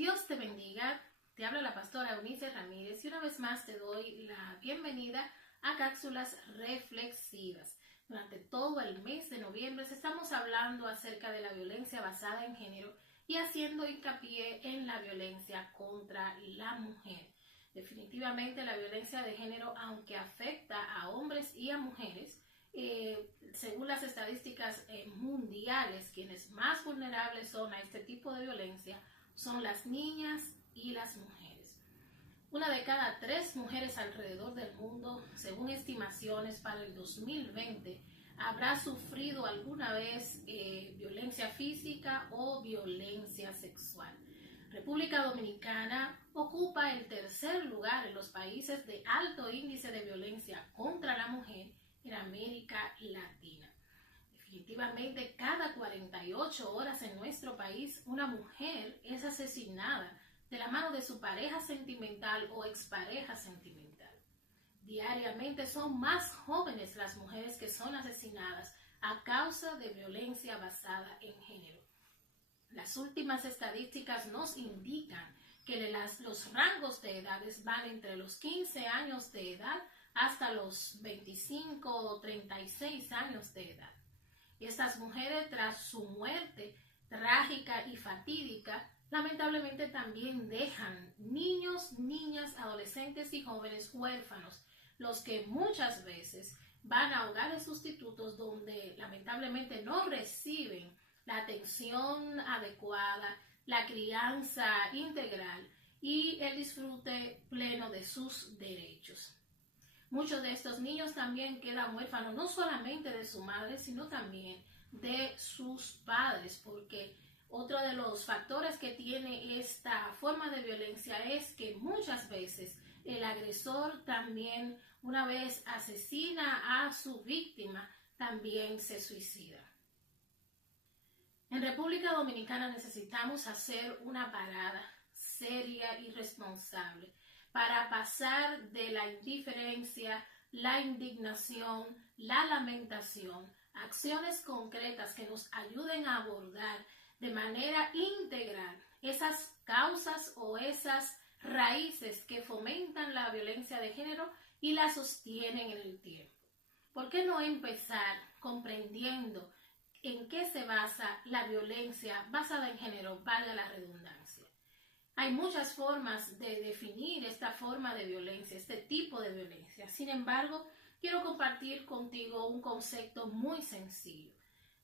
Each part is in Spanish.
Dios te bendiga, te habla la pastora Eunice Ramírez y una vez más te doy la bienvenida a Cápsulas Reflexivas. Durante todo el mes de noviembre estamos hablando acerca de la violencia basada en género y haciendo hincapié en la violencia contra la mujer. Definitivamente la violencia de género, aunque afecta a hombres y a mujeres, según las estadísticas mundiales, quienes más vulnerables son a este tipo de violencia son las niñas y las mujeres. Una de cada 3 mujeres alrededor del mundo, según estimaciones para el 2020, habrá sufrido alguna vez violencia física o violencia sexual. República Dominicana ocupa el tercer lugar en los países de alto índice de violencia contra la mujer en América Latina. Definitivamente, cada 48 horas en nuestro país, una mujer es asesinada de la mano de su pareja sentimental o expareja sentimental. Diariamente son más jóvenes las mujeres que son asesinadas a causa de violencia basada en género. Las últimas estadísticas nos indican que los rangos de edades van entre los 15 años de edad hasta los 25 o 36 años de edad. Y estas mujeres, tras su muerte trágica y fatídica, lamentablemente también dejan niños, niñas, adolescentes y jóvenes huérfanos, los que muchas veces van a hogares sustitutos donde lamentablemente no reciben la atención adecuada, la crianza integral y el disfrute pleno de sus derechos. Muchos de estos niños también quedan huérfanos, no solamente de su madre, sino también de sus padres, porque otro de los factores que tiene esta forma de violencia es que muchas veces el agresor también, una vez asesina a su víctima, también se suicida. En República Dominicana necesitamos hacer una parada seria y responsable para pasar de la indiferencia, la indignación, la lamentación, acciones concretas que nos ayuden a abordar de manera integral esas causas o esas raíces que fomentan la violencia de género y la sostienen en el tiempo. ¿Por qué no empezar comprendiendo en qué se basa la violencia basada en género, valga la redundancia? Hay muchas formas de definir esta forma de violencia, este tipo de violencia. Sin embargo, quiero compartir contigo un concepto muy sencillo.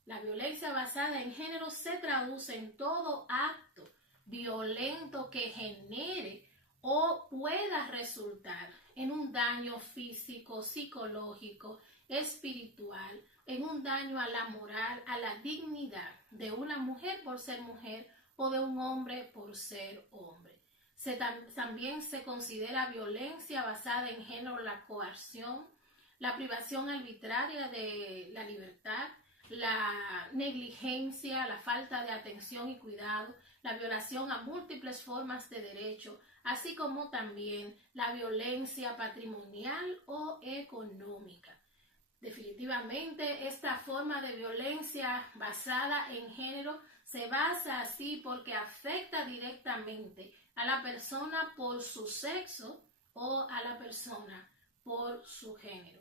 La violencia basada en género se traduce en todo acto violento que genere o pueda resultar en un daño físico, psicológico, espiritual, en un daño a la moral, a la dignidad de una mujer por ser mujer o de un hombre por ser hombre. También se considera violencia basada en género la coerción, la privación arbitraria de la libertad, la negligencia, la falta de atención y cuidado, la violación a múltiples formas de derecho, así como también la violencia patrimonial o económica. Definitivamente esta forma de violencia basada en género se basa así porque afecta directamente a la persona por su sexo o a la persona por su género.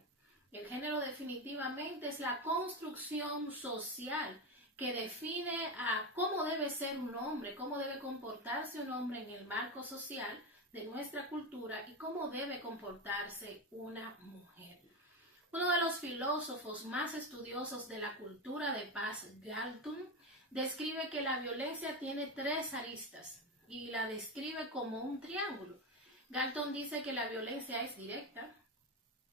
El género definitivamente es la construcción social que define a cómo debe ser un hombre, cómo debe comportarse un hombre en el marco social de nuestra cultura y cómo debe comportarse una mujer. Uno de los filósofos más estudiosos de la cultura de paz, Galton, describe que la violencia tiene 3 aristas y la describe como un triángulo. Galton dice que la violencia es directa,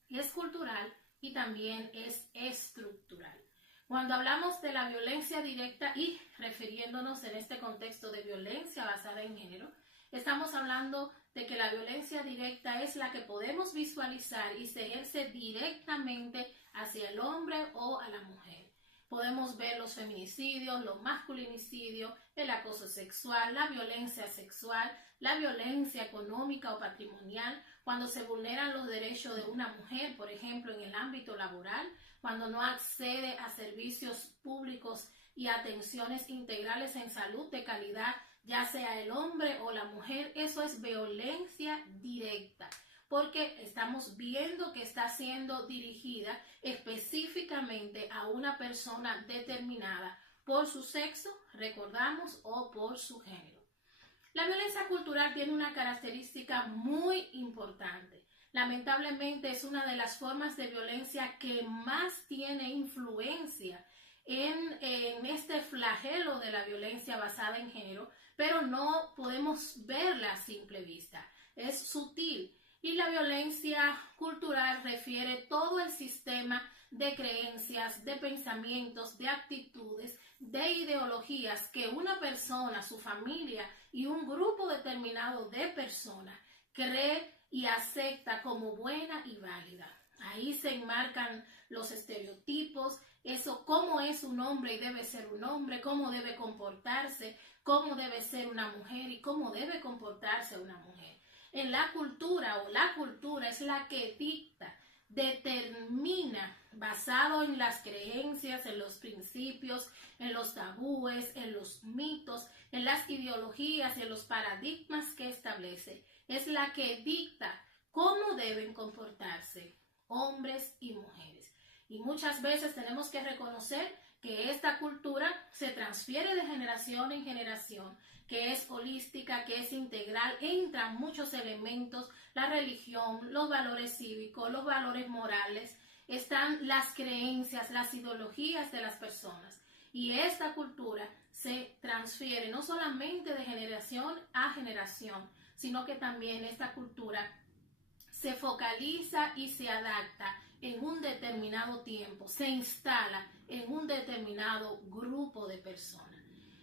es cultural y también es estructural. Cuando hablamos de la violencia directa y refiriéndonos en este contexto de violencia basada en género, estamos hablando de que la violencia directa es la que podemos visualizar y se ejerce directamente hacia el hombre o a la mujer. Podemos ver los feminicidios, los masculinicidios, el acoso sexual, la violencia económica o patrimonial, cuando se vulneran los derechos de una mujer, por ejemplo, en el ámbito laboral, cuando no accede a servicios públicos y atenciones integrales en salud de calidad ya sea el hombre o la mujer, eso es violencia directa, porque estamos viendo que está siendo dirigida específicamente a una persona determinada por su sexo, recordamos, o por su género. La violencia cultural tiene una característica muy importante. Lamentablemente es una de las formas de violencia que más tiene influencia en este flagelo de la violencia basada en género, pero no podemos verla a simple vista. Es sutil. Y la violencia cultural refiere todo el sistema de creencias, de pensamientos, de actitudes, de ideologías que una persona, su familia y un grupo determinado de personas cree y acepta como buena y válida. Ahí se enmarcan los estereotipos, eso, cómo es un hombre y debe ser un hombre, cómo debe comportarse, cómo debe ser una mujer y cómo debe comportarse una mujer. En la cultura es la que dicta, determina, basado en las creencias, en los principios, en los tabúes, en los mitos, en las ideologías, en los paradigmas que establece. Es la que dicta cómo deben comportarse hombres y mujeres. Y muchas veces tenemos que reconocer que esta cultura se transfiere de generación en generación, que es holística, que es integral, entran muchos elementos, la religión, los valores cívicos, los valores morales, están las creencias, las ideologías de las personas. Y esta cultura se transfiere no solamente de generación a generación, sino que también esta cultura se focaliza y se adapta en un determinado tiempo, se instala en un determinado grupo de personas.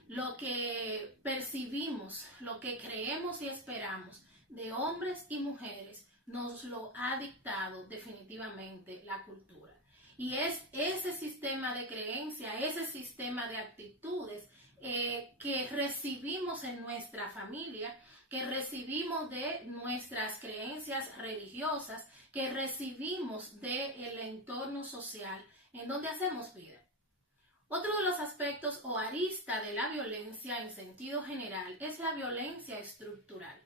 Lo que percibimos, lo que creemos y esperamos de hombres y mujeres, nos lo ha dictado definitivamente la cultura. Y es ese sistema de creencia, ese sistema de actitudes que recibimos en nuestra familia, que recibimos de nuestras creencias religiosas, que recibimos del entorno social en donde hacemos vida. Otro de los aspectos o arista de la violencia en sentido general es la violencia estructural.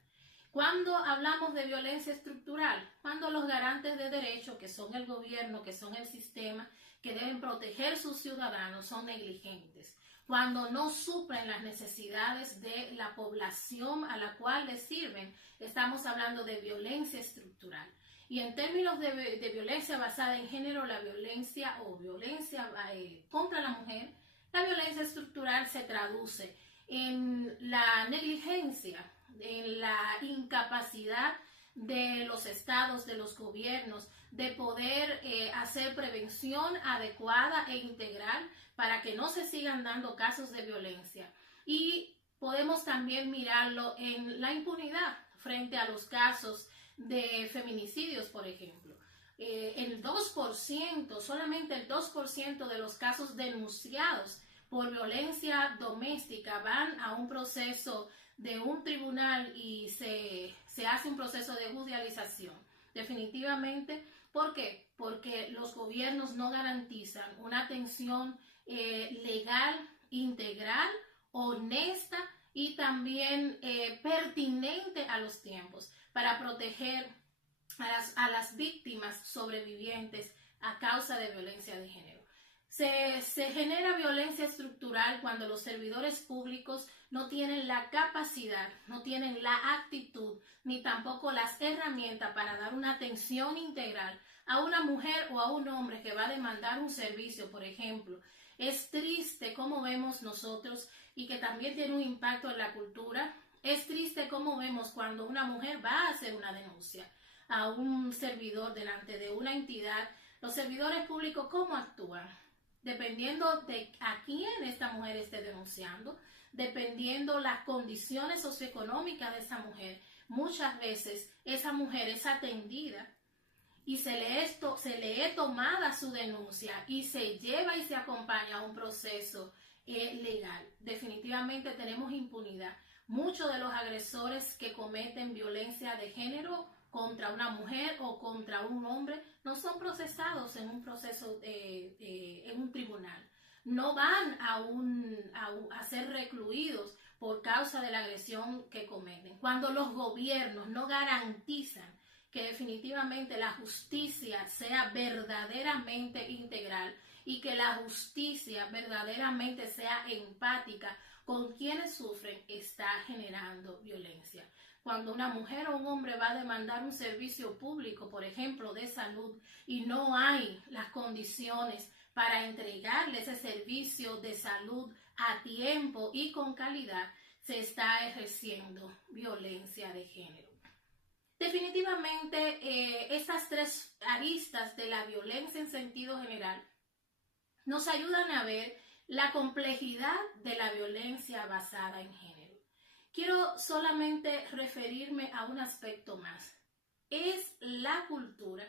Cuando hablamos de violencia estructural, cuando los garantes de derecho, que son el gobierno, que son el sistema, que deben proteger sus ciudadanos, son negligentes, cuando no suplen las necesidades de la población a la cual les sirven, estamos hablando de violencia estructural. Y en términos de violencia basada en género, la violencia o violencia contra la mujer, la violencia estructural se traduce en la negligencia, en la incapacidad de los estados, de los gobiernos, de poder hacer prevención adecuada e integral para que no se sigan dando casos de violencia. Y podemos también mirarlo en la impunidad frente a los casos de feminicidios, por ejemplo. El 2%, solamente el 2% de los casos denunciados por violencia doméstica van a un proceso de un tribunal y se hace un proceso de judicialización. Definitivamente, ¿por qué? Porque los gobiernos no garantizan una atención legal, integral, honesta y también pertinente a los tiempos para proteger a las víctimas sobrevivientes a causa de violencia de género. Se genera violencia estructural cuando los servidores públicos no tienen la capacidad, no tienen la actitud, ni tampoco las herramientas para dar una atención integral a una mujer o a un hombre que va a demandar un servicio, por ejemplo. Es triste cómo vemos nosotros y que también tiene un impacto en la cultura. Es triste cómo vemos cuando una mujer va a hacer una denuncia a un servidor delante de una entidad. Los servidores públicos, ¿cómo actúan? Dependiendo de a quién esta mujer esté denunciando, dependiendo las condiciones socioeconómicas de esa mujer, muchas veces esa mujer es atendida y se le es tomada su denuncia y se lleva y se acompaña a un proceso legal. Definitivamente tenemos impunidad. Muchos de los agresores que cometen violencia de género contra una mujer o contra un hombre no son procesados en un proceso, en un tribunal. no van a ser recluidos por causa de la agresión que cometen. Cuando los gobiernos no garantizan que definitivamente la justicia sea verdaderamente integral y que la justicia verdaderamente sea empática con quienes sufren, está generando violencia. Cuando una mujer o un hombre va a demandar un servicio público, por ejemplo, de salud, y no hay las condiciones para entregarle ese servicio de salud a tiempo y con calidad, se está ejerciendo violencia de género. Definitivamente, estas tres aristas de la violencia en sentido general nos ayudan a ver la complejidad de la violencia basada en género. Quiero solamente referirme a un aspecto más. Es la cultura,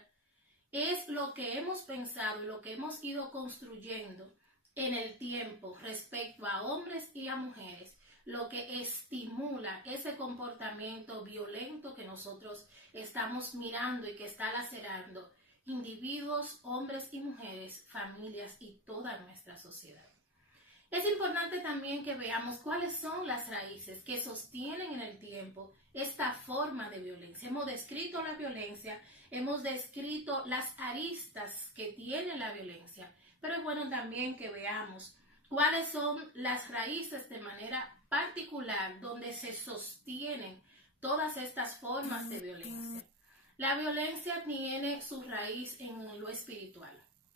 es lo que hemos pensado y lo que hemos ido construyendo en el tiempo respecto a hombres y a mujeres, lo que estimula ese comportamiento violento que nosotros estamos mirando y que está lacerando individuos, hombres y mujeres, familias y toda nuestra sociedad. Es importante también que veamos cuáles son las raíces que sostienen en el tiempo esta forma de violencia. Hemos descrito la violencia, hemos descrito las aristas que tiene la violencia, pero es bueno también que veamos cuáles son las raíces de manera particular donde se sostienen todas estas formas de violencia. La violencia tiene su raíz en lo espiritual.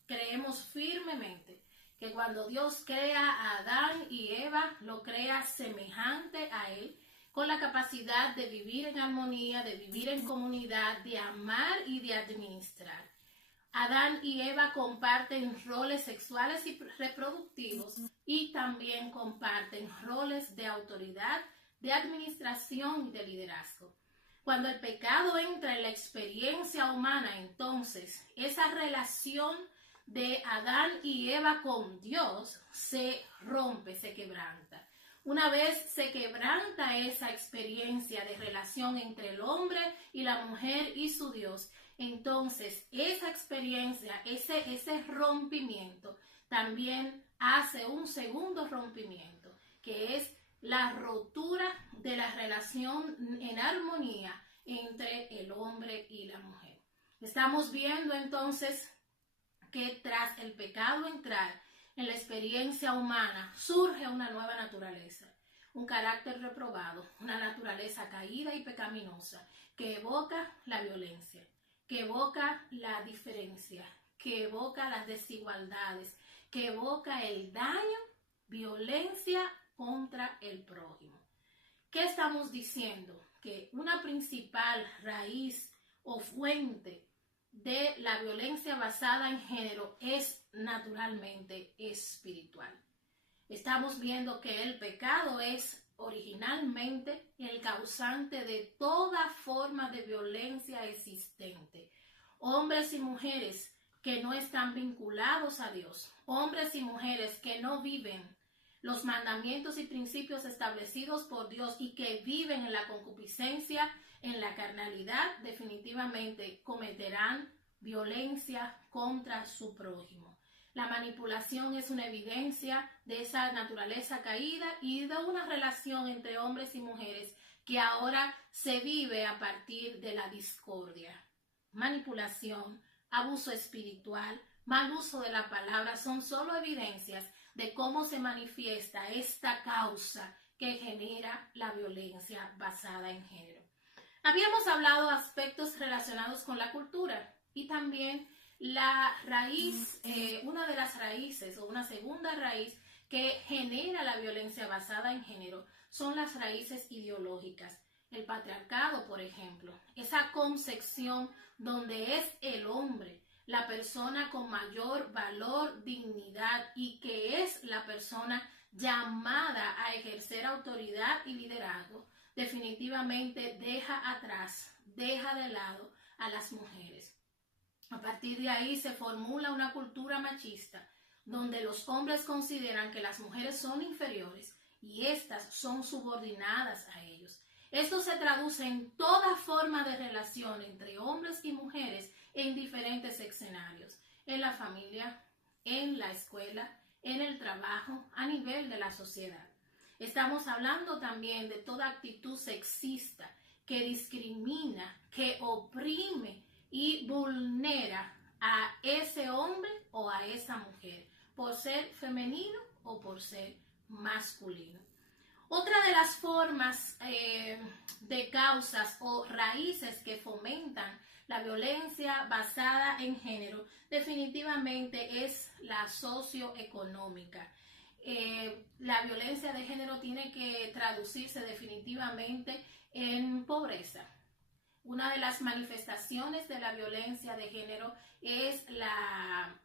Creemos firmemente que cuando Dios crea a Adán y Eva, lo crea semejante a Él, con la capacidad de vivir en armonía, de vivir en comunidad, de amar y de administrar. Adán y Eva comparten roles sexuales y reproductivos y también comparten roles de autoridad, de administración y de liderazgo. Cuando el pecado entra en la experiencia humana, entonces esa relación de Adán y Eva con Dios se rompe, se quebranta. Una vez se quebranta esa experiencia de relación entre el hombre y la mujer y su Dios, entonces esa experiencia, ese rompimiento también hace un segundo rompimiento, que es la rotura de la relación en armonía entre el hombre y la mujer. Estamos viendo entonces que tras el pecado entrar en la experiencia humana surge una nueva naturaleza, un carácter reprobado, una naturaleza caída y pecaminosa que evoca la violencia, que evoca la diferencia, que evoca las desigualdades, que evoca el daño, violencia contra el prójimo. ¿Qué estamos diciendo? Que una principal raíz o fuente de la violencia basada en género es naturalmente espiritual. Estamos viendo que el pecado es originalmente el causante de toda forma de violencia existente. Hombres y mujeres que no están vinculados a Dios, hombres y mujeres que no viven los mandamientos y principios establecidos por Dios y que viven en la concupiscencia, en la carnalidad, definitivamente cometerán violencia contra su prójimo. La manipulación es una evidencia de esa naturaleza caída y de una relación entre hombres y mujeres que ahora se vive a partir de la discordia. Manipulación, abuso espiritual, mal uso de la palabra son solo evidencias de cómo se manifiesta esta causa que genera la violencia basada en género. Habíamos hablado de aspectos relacionados con la cultura y también la raíz, una de las raíces o una segunda raíz que genera la violencia basada en género son las raíces ideológicas. El patriarcado, por ejemplo, esa concepción donde es el hombre la persona con mayor valor, dignidad y que es la persona llamada a ejercer autoridad y liderazgo, definitivamente deja atrás, deja de lado a las mujeres. A partir de ahí se formula una cultura machista donde los hombres consideran que las mujeres son inferiores y éstas son subordinadas a ellos. Esto se traduce en toda forma de relación entre hombres y mujeres en diferentes escenarios, en la familia, en la escuela, en el trabajo, a nivel de la sociedad. Estamos hablando también de toda actitud sexista que discrimina, que oprime y vulnera a ese hombre o a esa mujer por ser femenino o por ser masculino. Otra de las formas de causas o raíces que fomentan la violencia basada en género definitivamente es la socioeconómica. La violencia de género tiene que traducirse definitivamente en pobreza. Una de las manifestaciones de la violencia de género es la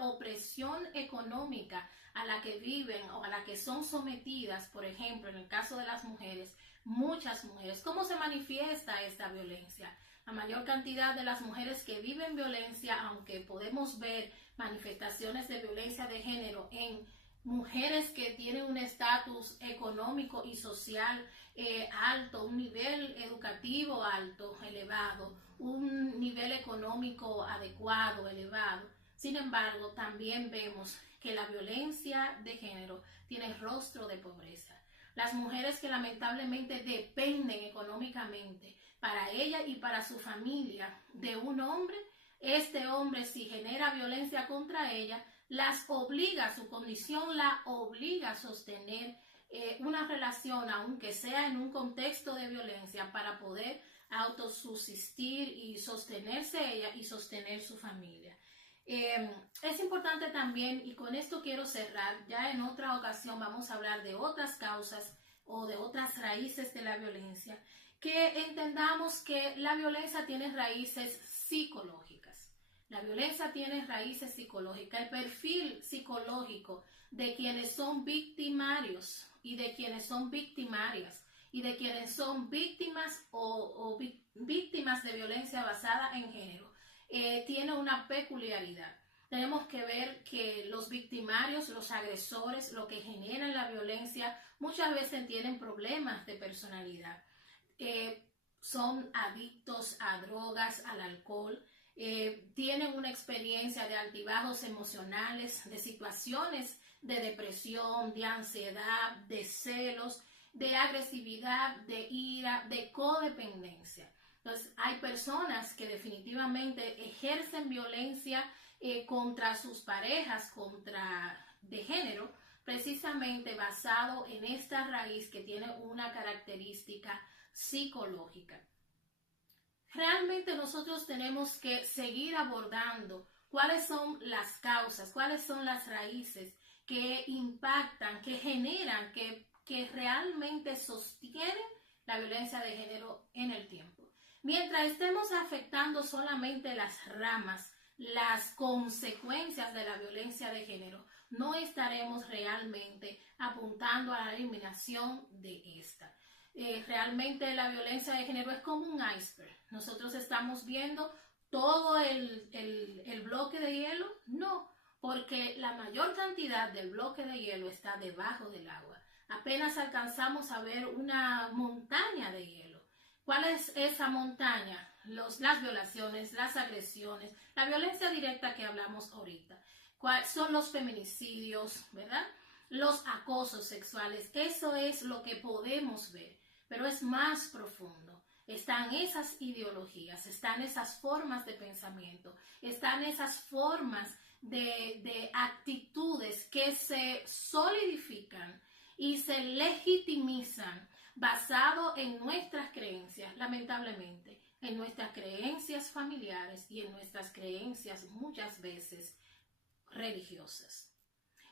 opresión económica a la que viven o a la que son sometidas, por ejemplo, en el caso de las mujeres, muchas mujeres. ¿Cómo se manifiesta esta violencia? La mayor cantidad de las mujeres que viven violencia, aunque podemos ver manifestaciones de violencia de género en mujeres que tienen un estatus económico y social alto, un nivel educativo alto, elevado, un nivel económico adecuado, elevado. Sin embargo, también vemos que la violencia de género tiene rostro de pobreza. Las mujeres que lamentablemente dependen económicamente para ella y para su familia de un hombre, este hombre, si genera violencia contra ella, las obliga, su condición la obliga a sostener una relación, aunque sea en un contexto de violencia, para poder autosubsistir y sostenerse ella y sostener su familia. Es importante también, y con esto quiero cerrar, ya en otra ocasión vamos a hablar de otras causas o de otras raíces de la violencia, que entendamos que la violencia tiene raíces psicológicas. La violencia tiene raíces psicológicas. El perfil psicológico de quienes son victimarios y de quienes son victimarias y de quienes son víctimas o víctimas de violencia basada en género tiene una peculiaridad. Tenemos que ver que los victimarios, los agresores, lo que generan la violencia, muchas veces tienen problemas de personalidad. Son adictos a drogas, al alcohol, tienen una experiencia de altibajos emocionales, de situaciones de depresión, de ansiedad, de celos, de agresividad, de ira, de codependencia. Entonces, hay personas que definitivamente ejercen violencia contra sus parejas, de género, precisamente basado en esta raíz que tiene una característica psicológica. Realmente nosotros tenemos que seguir abordando cuáles son las causas, cuáles son las raíces que impactan, que generan, que realmente sostienen la violencia de género en el tiempo. Mientras estemos afectando solamente las ramas, las consecuencias de la violencia de género, no estaremos realmente apuntando a la eliminación de esta. Realmente la violencia de género es como un iceberg. Nosotros estamos viendo todo el bloque de hielo. No, porque la mayor cantidad del bloque de hielo está debajo del agua. Apenas alcanzamos a ver una montaña de hielo. ¿Cuál es esa montaña? Las violaciones, las agresiones, la violencia directa que hablamos ahorita. ¿Cuáles son los feminicidios, verdad? Los acosos sexuales. Eso es lo que podemos ver, pero es más profundo. Están esas ideologías, están esas formas de pensamiento, están esas formas de actitudes que se solidifican y se legitimizan basado en nuestras creencias, lamentablemente, en nuestras creencias familiares y en nuestras creencias muchas veces religiosas.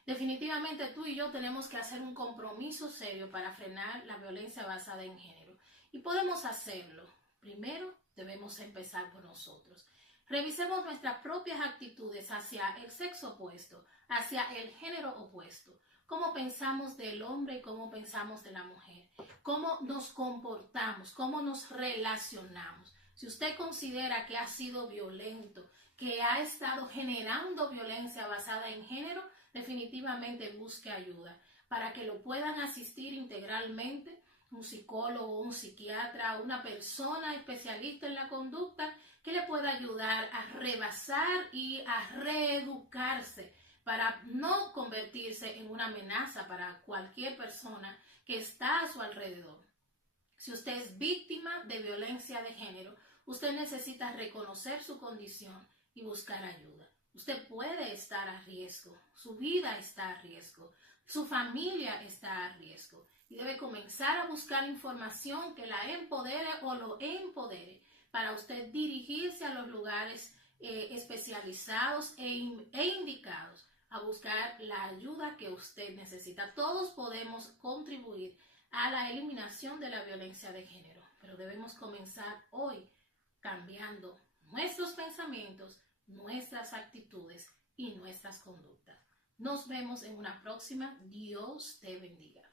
Definitivamente tú y yo tenemos que hacer un compromiso serio para frenar la violencia basada en género. Y podemos hacerlo. Primero, debemos empezar por nosotros. Revisemos nuestras propias actitudes hacia el sexo opuesto, hacia el género opuesto. Cómo pensamos del hombre y cómo pensamos de la mujer. Cómo nos comportamos, cómo nos relacionamos. Si usted considera que ha sido violento, que ha estado generando violencia basada en género, definitivamente busque ayuda para que lo puedan asistir integralmente, un psicólogo, un psiquiatra, una persona especialista en la conducta que le pueda ayudar a rebasar y a reeducarse para no convertirse en una amenaza para cualquier persona que está a su alrededor. Si usted es víctima de violencia de género, usted necesita reconocer su condición y buscar ayuda. Usted puede estar a riesgo, su vida está a riesgo, su familia está a riesgo y debe comenzar a buscar información que la empodere o lo empodere para usted dirigirse a los lugares especializados e indicados a buscar la ayuda que usted necesita. Todos podemos contribuir a la eliminación de la violencia de género, pero debemos comenzar hoy cambiando nuestros pensamientos, nuestras actitudes y nuestras conductas. Nos vemos en una próxima. Dios te bendiga.